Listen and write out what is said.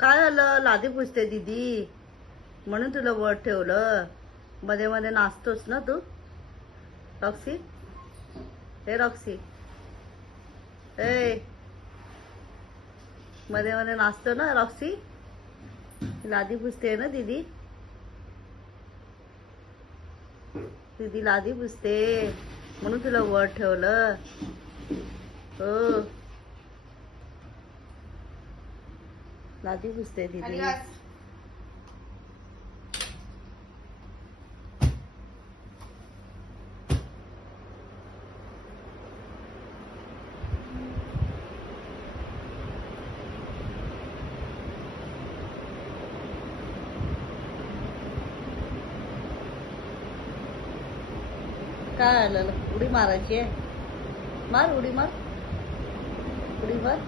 काय झालं? लादी पुसते दीदी म्हणून तुला वर ठेवलं. मध्ये मध्ये नाचतोस ना तू रॉक्सी. हे रॉक्सी, ए मध्ये मध्ये नाचतो ना रॉक्सी. लादी पुसते ना दीदी. दीदी लादी पुसते म्हणून तुला वर ठेवलं. हो, लादी पुसते दीदी. काय आलं? उडी मारायची आहे? मार उडी, मार उडी मार.